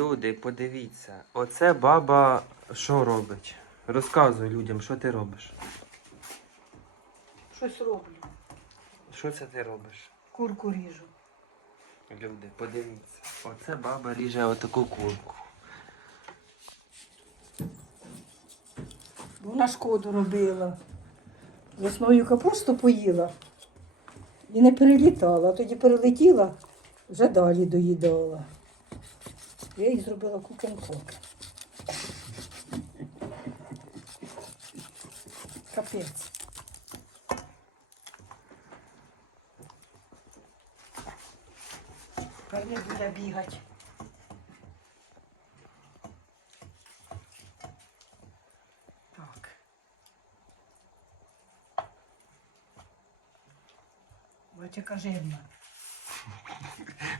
Люди, подивіться, оце баба що робить? Розказуй людям, що ти робиш. Щось роблю. Що це ти робиш? Курку ріжу. Люди, подивіться. Оце баба ріже отаку курку. Вона шкоду робила. Весною капусту поїла і не перелітала. А тоді перелетіла, вже далі доїдала. Я їй зробила кукенко. Капець. Хай не буде бігати. Так. Ось яка жирна.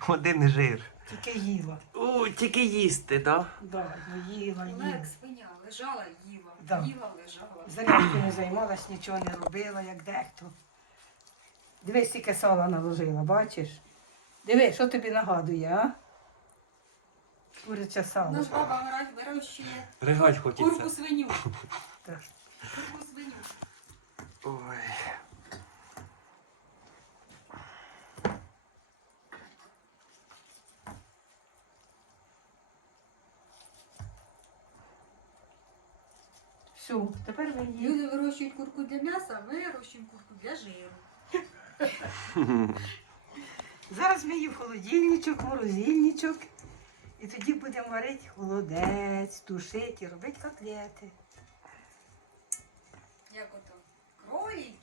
Один жир. Тільки їла. У, тільки їсти, так? Да, ну їла, їла. Лек свиня лежала їла. Да. Їла, лежала. Зарядкою не займалась, нічого не робила, як дехто. Дивись, скільки сала наложила, бачиш? Диви, що тобі нагадує, а? Куряче сало. Ну баба вирощує Ригать курку свиню. Так. Курку свиню. Ой. Все, тепер ми її. Люди вирощують курку для м'яса, а ми вирощуємо курку для жиру. Зараз ми її в холодильничок, морозильничок. І тоді будемо варити холодець, тушити і робити котлети. Як ото? Кролики,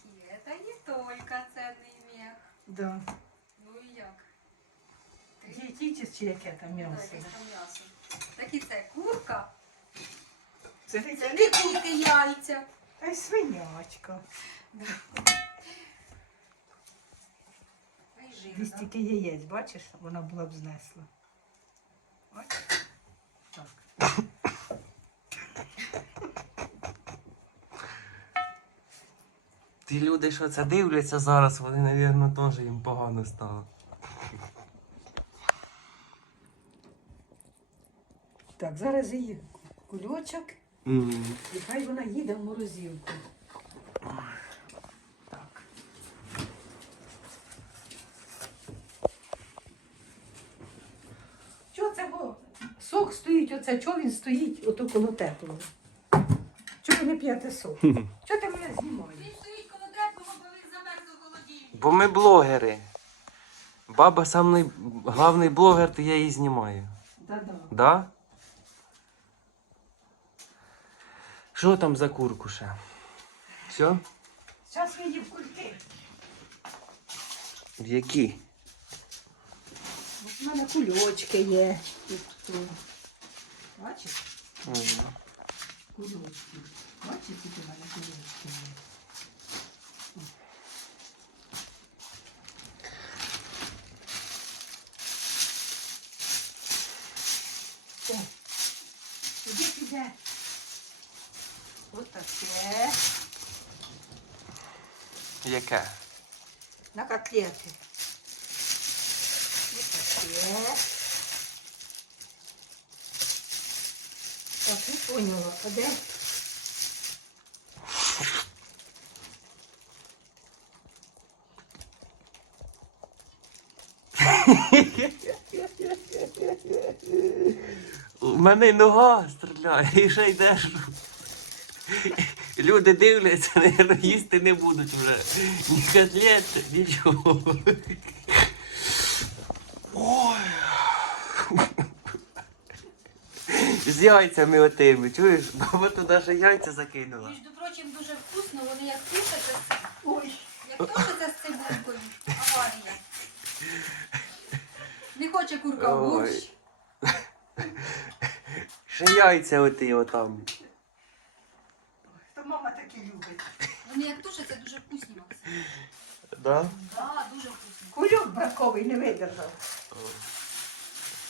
це не тільки цінний мех. Да. Ну і як? Дієтичне чи яке там Да, м'ясо? якесь там м'ясо. Так і це курка, Це не тільки яйця. Та й свинячка. Десь тільки яєць, бачиш, вона була б знесла. Бачиш? Так. Ті люди, що це дивляться зараз, вони, мабуть, теж їм погано стало. Так, зараз її кульочок, Мгм. і хай вона їде в морозилку. Так. Чого це бо? Сок стоїть, оце, чого він стоїть ото коло теплого? Чого ви не п'єте сок? Чого ти мене знімаєш? Він стоїть коло теплого, бо він замерз у холодильнику. Бо ми блогери. Баба самий головний блогер, то я її знімаю. Да-да. Да? Що там за курку ще? Все? Зараз мені в кульки. В які? От У мене кульочки є. Тут, тут. Бачиш? Мгм. Кульочки. Бачиш, які у мене кульочки є. Яке? На котлети. Так, не поняла, а де? У мене нога стріляє, і ще йдеш. Люди дивляться, наверно, їсти не будуть вже. Ні котлет, нічого. Ой. З яйцями отими, чуєш? Баба туди ще яйця закинула. Між прочим, дуже вкусно, вони як тушаться, з- Ой, як тушаться з цибулькою. Аварія. Не хоче курка в Ой. борщ. Ще яйця оті отам. То мама такі любить. Вони як тушаться, дуже вкусні, Максим. Да? Да, дуже вкусні. Кульок браковий не видержав.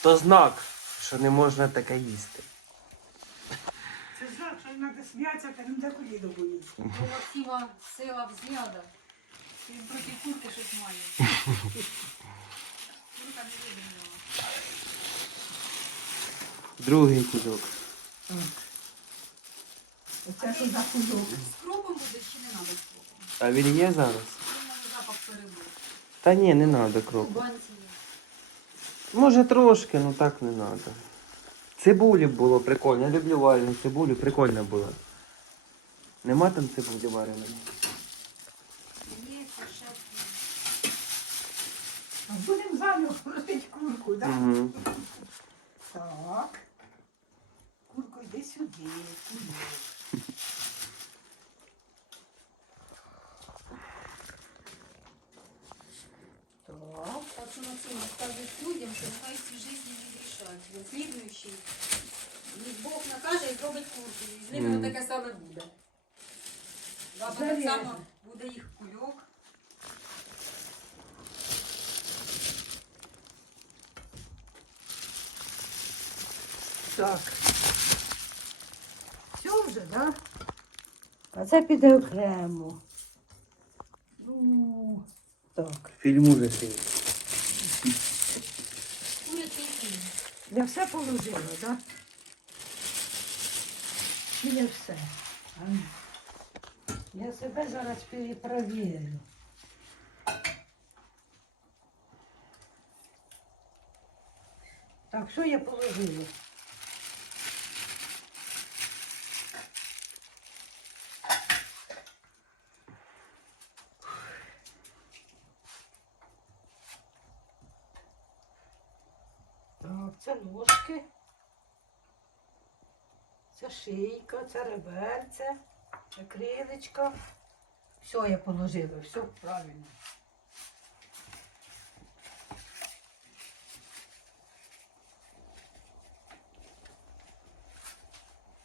То знак, що не можна таке їсти. Це знак, що треба сміятися, та не коліно боліти. У Максима сила взгляда. Він проти курки щось має. Курка не вибрала. Другий кульок. Оце що за кульок. З кропом буде чи не треба з кропом? А він є зараз? Він може запах перебув. Та ні, не треба У кроку. банці є. Може трошки, ну так не треба. Цибулі було прикольно. Я люблю варену цибулю, прикольно було. Нема там цибулі вареної? Є, це ще. А будемо заново крутити курку, так? Угу. Так. Курко, йди сюди. кульок. Так. Так що на цьому скажуть людям, що нехай всі житті не грішать. Бо слідуючий, їх Бог накаже і зробить курку. І з ними Мгм. таке саме буде. Баба так само буде їх кульок. Так. Да? А це піде окремо. Ну, так. Фільм ужасів. Я все положила, так? Да? Чи не все? Я себе зараз перепровірю. Так, що я положила? Так, це ножки. Це шийка, це реберце, це крилечко. Все я положила, все правильно.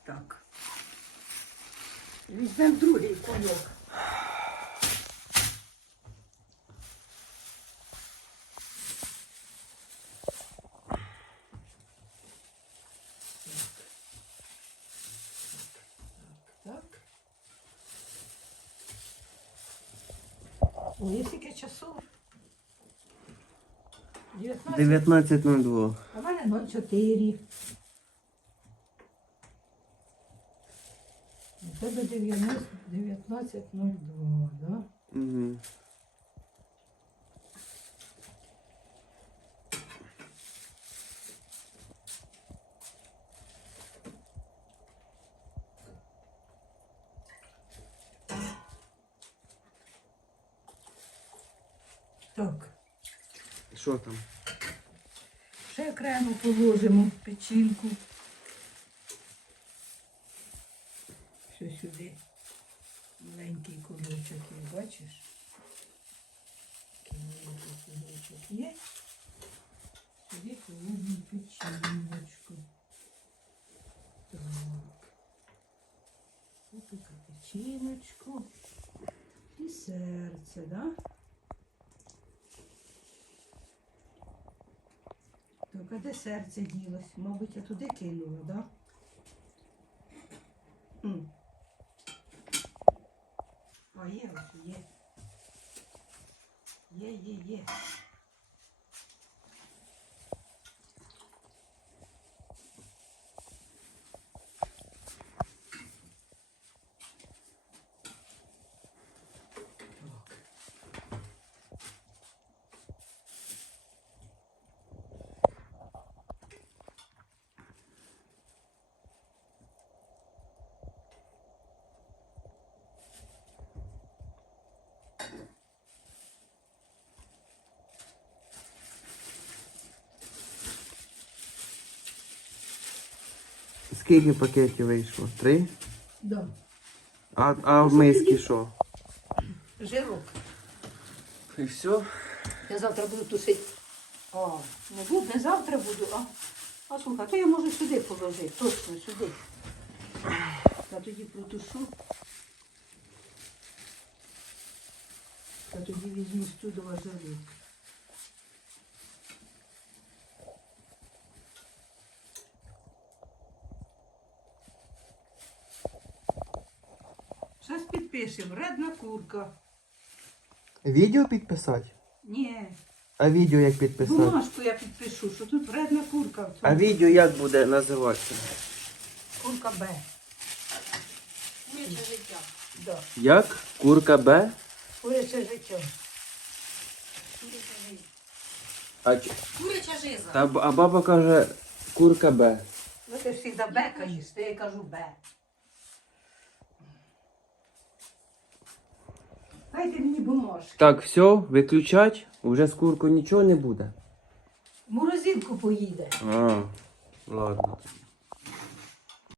Так. Візьмемо другий кульок. Так. Є скільки часу? 19. 19.02. А в мене 04. У тебе 19.02, так? да? Угу. Так. Що там? Ще окремо положимо печінку. Що сюди. Маленький кулочок є, бачиш? Такий маленький кулочок є. Сюди положимо печіночку. Так. Ось така печіночку. І серце, да? Де серце ділось? Мабуть, я туди кинула, да? А є, ось є. Є, є, є. Скільки пакетів вийшло? Три? Да. А, а в миски що? Жирок. І все? Я завтра буду тусити. А, не буду, не завтра буду, а. А слухай, то я можу сюди положити, точно сюди. Я тоді протушу. Я тоді візьму з жирок. Зараз підпишемо. Редна курка. Відео підписати? Ні, А відео як підписати? Бумажку я підпишу, що тут вредна курка. в цьому. А відео як буде називатися? Курка Б. Куряче життя. Да. Як? Курка Б? Куряче життя. А, ч- Куряча жиза. та, б- а баба каже курка Б. Ну ти ж завжди Б кажеш, то я кажу Б. Дайте мені бумажки. Так, все, виключать, уже з куркою нічого не буде. В Морозилку поїде. А, ладно.